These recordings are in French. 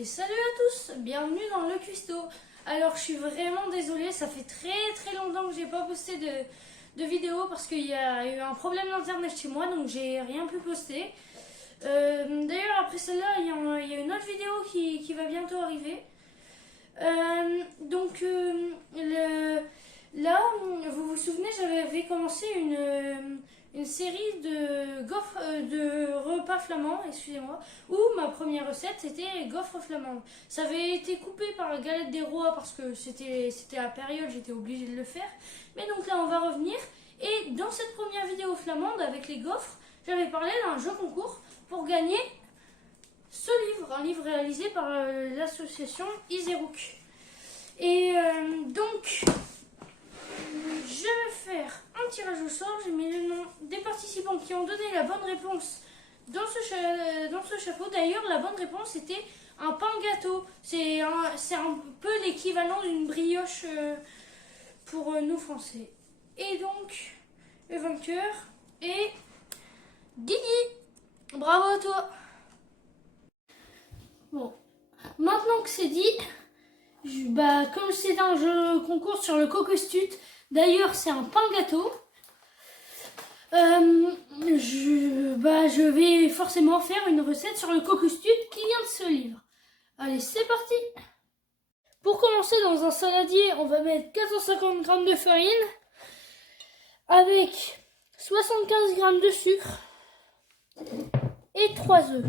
Et salut à tous, bienvenue dans le cuistot. Alors je suis vraiment désolée, ça fait très longtemps que j'ai pas posté de vidéo parce qu'il y a eu un problème d'internet chez moi, donc j'ai rien pu poster. D'ailleurs après celle-là, il y a une autre vidéo qui va bientôt arriver. Là, vous vous souvenez, j'avais commencé une série de repas flamands, excusez-moi, où ma première recette c'était gaufres flamandes. Ça avait été coupé par la galette des rois parce que c'était la période, j'étais obligée de le faire. Mais donc là, on va revenir. Et dans cette première vidéo flamande avec les gaufres, j'avais parlé d'un jeu concours pour gagner ce livre, un livre réalisé par l'association Iserouk. Et donc, je vais faire un tirage au sort. J'ai mis le nom des participants qui ont donné la bonne réponse dans ce chapeau. D'ailleurs, la bonne réponse était un pain gâteau. C'est un peu l'équivalent d'une brioche pour nous Français. Et donc, le vainqueur est Guigui. Bravo à toi. Bon, maintenant que c'est dit, comme c'est un jeu concours sur le Cocostut, d'ailleurs c'est un pain gâteau, je vais forcément faire une recette sur le Cocostut qui vient de ce livre. Allez, c'est parti. Pour commencer, dans un saladier, on va mettre 450 g de farine avec 75 g de sucre et 3 œufs.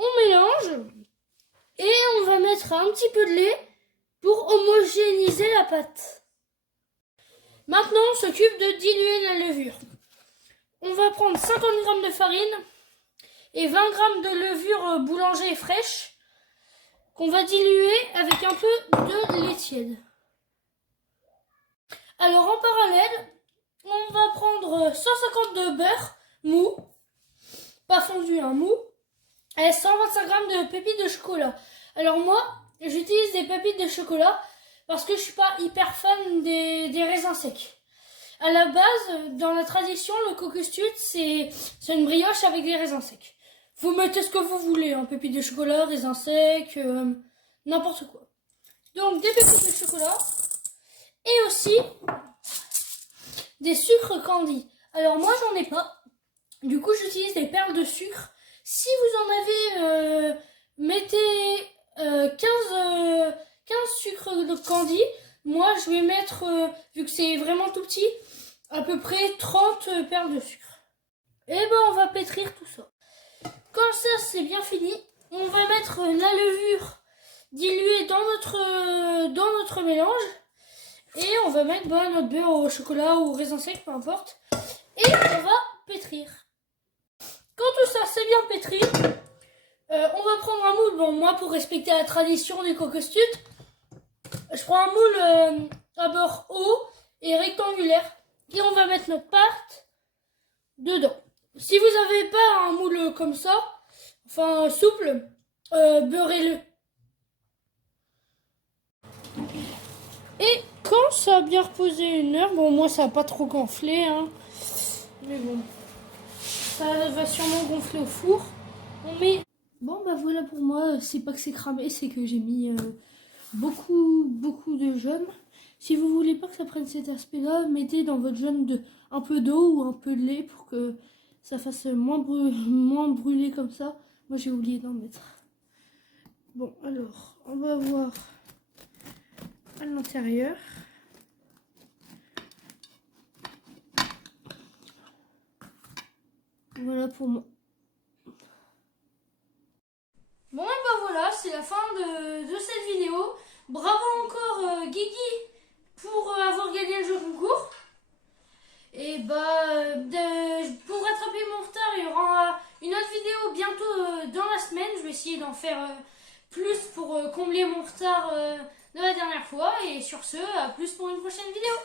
On mélange et on va mettre un petit peu de lait pour homogénéiser la pâte. Maintenant, on s'occupe de diluer la levure. On va prendre 50 g de farine et 20 g de levure boulanger fraîche qu'on va diluer avec un peu de lait tiède. Alors en parallèle, on va prendre 150 g de beurre mou, pas fondu, mou, et 125 g de pépites de chocolat. Alors moi, j'utilise des pépites de chocolat parce que je suis pas hyper fan des raisins secs. À la base, dans la tradition, le Cocostut, c'est une brioche avec des raisins secs. Vous mettez ce que vous voulez, pépites de chocolat, raisins secs, n'importe quoi. Donc des pépites de chocolat et aussi des sucres candy. Alors moi, j'en ai pas. Du coup, j'utilise des perles de sucre. Si vous en avez, mettez 15 sucres de candy. Moi, je vais mettre, vu que c'est vraiment tout petit, à peu près 30 perles de sucre. Et on va pétrir tout ça. Quand ça, c'est bien fini, on va mettre la levure diluée dans notre mélange. Et on va mettre notre beurre au chocolat ou au raisin sec, peu importe. Et on va pétrir. Quand tout ça c'est bien pétri, on va prendre un moule. Bon, moi, pour respecter la tradition du Cocostut, je prends un moule à bord haut et rectangulaire. Et on va mettre notre pâte dedans. Si vous n'avez pas un moule comme ça, enfin souple, beurrez-le. Et quand ça a bien reposé 1 heure, bon, moi ça n'a pas trop gonflé, mais bon, ça va sûrement gonfler au four. On met... Bon, voilà, pour moi, c'est pas que c'est cramé, c'est que j'ai mis beaucoup de jaune. Si vous voulez pas que ça prenne cet aspect-là, mettez dans votre jaune un peu d'eau ou un peu de lait pour que ça fasse moins brûlé comme ça. Moi, j'ai oublié d'en mettre. Bon, alors, on va voir à l'intérieur. Voilà pour moi. Bon, voilà, c'est la fin de cette vidéo. Bravo encore Guigui pour avoir gagné le jeu concours. Et pour rattraper mon retard, il y aura une autre vidéo bientôt dans la semaine. Je vais essayer d'en faire plus pour combler mon retard de la dernière fois. Et sur ce, à plus pour une prochaine vidéo.